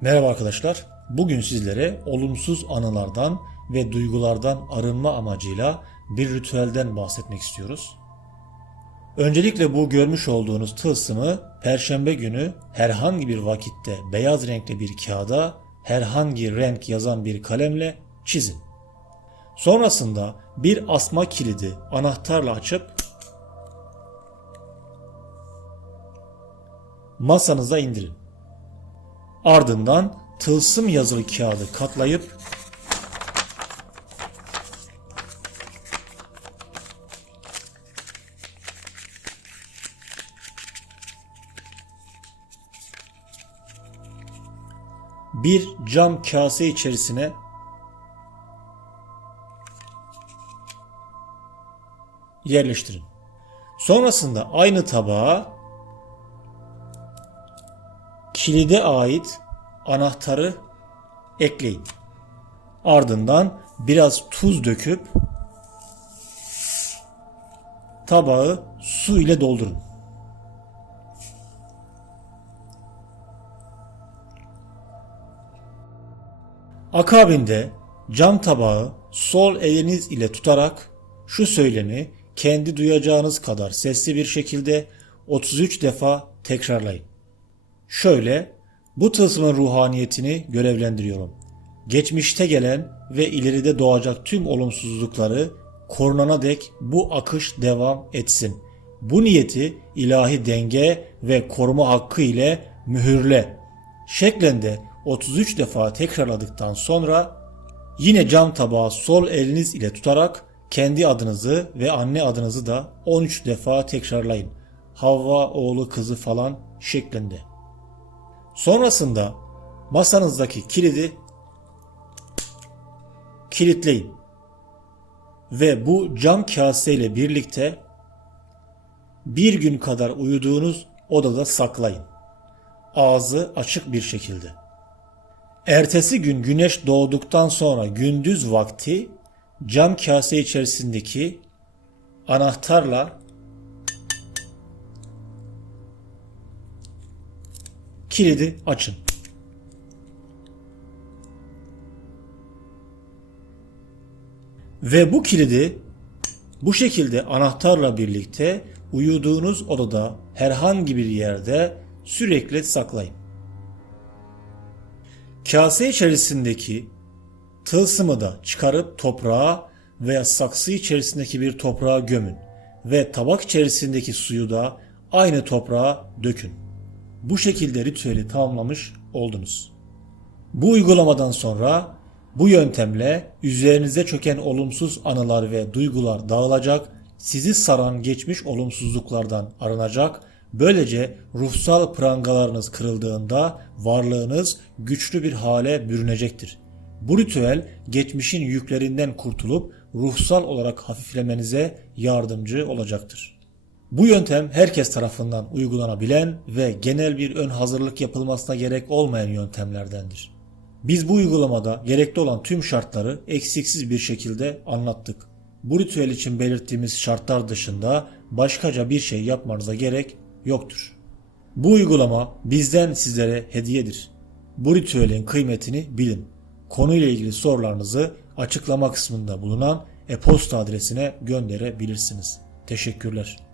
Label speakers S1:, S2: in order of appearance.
S1: Merhaba arkadaşlar. Bugün sizlere olumsuz anılardan ve duygulardan arınma amacıyla bir ritüelden bahsetmek istiyoruz. Öncelikle bu görmüş olduğunuz tılsımı perşembe günü herhangi bir vakitte beyaz renkli bir kağıda herhangi renk yazan bir kalemle çizin. Sonrasında bir asma kilidi anahtarla açıp masanıza indirin. Ardından tılsım yazılı kağıdı katlayıp bir cam kase içerisine yerleştirin. Sonrasında aynı tabağa kilide ait anahtarı ekleyin. Ardından biraz tuz döküp tabağı su ile doldurun. Akabinde cam tabağı sol eliniz ile tutarak şu söylemi kendi duyacağınız kadar sesli bir şekilde 33 defa tekrarlayın. Şöyle bu tılsımın ruhaniyetini görevlendiriyorum. Geçmişte gelen ve ileride doğacak tüm olumsuzlukları korunana dek bu akış devam etsin. Bu niyeti ilahi denge ve koruma hakkı ile mühürle. Şeklinde 33 defa tekrarladıktan sonra yine cam tabağı sol eliniz ile tutarak kendi adınızı ve anne adınızı da 13 defa tekrarlayın. Havva oğlu kızı falan şeklinde. Sonrasında masanızdaki kilidi kilitleyin. Ve bu cam kase ile birlikte bir gün kadar uyuduğunuz odada saklayın. Ağzı açık bir şekilde. Ertesi gün güneş doğduktan sonra gündüz vakti cam kase içerisindeki anahtarla kilidi açın. Ve bu kilidi bu şekilde anahtarla birlikte uyuduğunuz odada herhangi bir yerde sürekli saklayın. Kase içerisindeki tılsımı da çıkarıp toprağa veya saksı içerisindeki bir toprağa gömün ve tabak içerisindeki suyu da aynı toprağa dökün. Bu şekilde ritüeli tamamlamış oldunuz. Bu uygulamadan sonra bu yöntemle üzerinize çöken olumsuz anılar ve duygular dağılacak, sizi saran geçmiş olumsuzluklardan arınacak, böylece ruhsal prangalarınız kırıldığında varlığınız güçlü bir hale bürünecektir. Bu ritüel geçmişin yüklerinden kurtulup ruhsal olarak hafiflemenize yardımcı olacaktır. Bu yöntem herkes tarafından uygulanabilen ve genel bir ön hazırlık yapılmasına gerek olmayan yöntemlerdendir. Biz bu uygulamada gerekli olan tüm şartları eksiksiz bir şekilde anlattık. Bu ritüel için belirttiğimiz şartlar dışında başkaca bir şey yapmanıza gerek yoktur. Bu uygulama bizden sizlere hediyedir. Bu ritüelin kıymetini bilin. Konuyla ilgili sorularınızı açıklama kısmında bulunan e-posta adresine gönderebilirsiniz. Teşekkürler.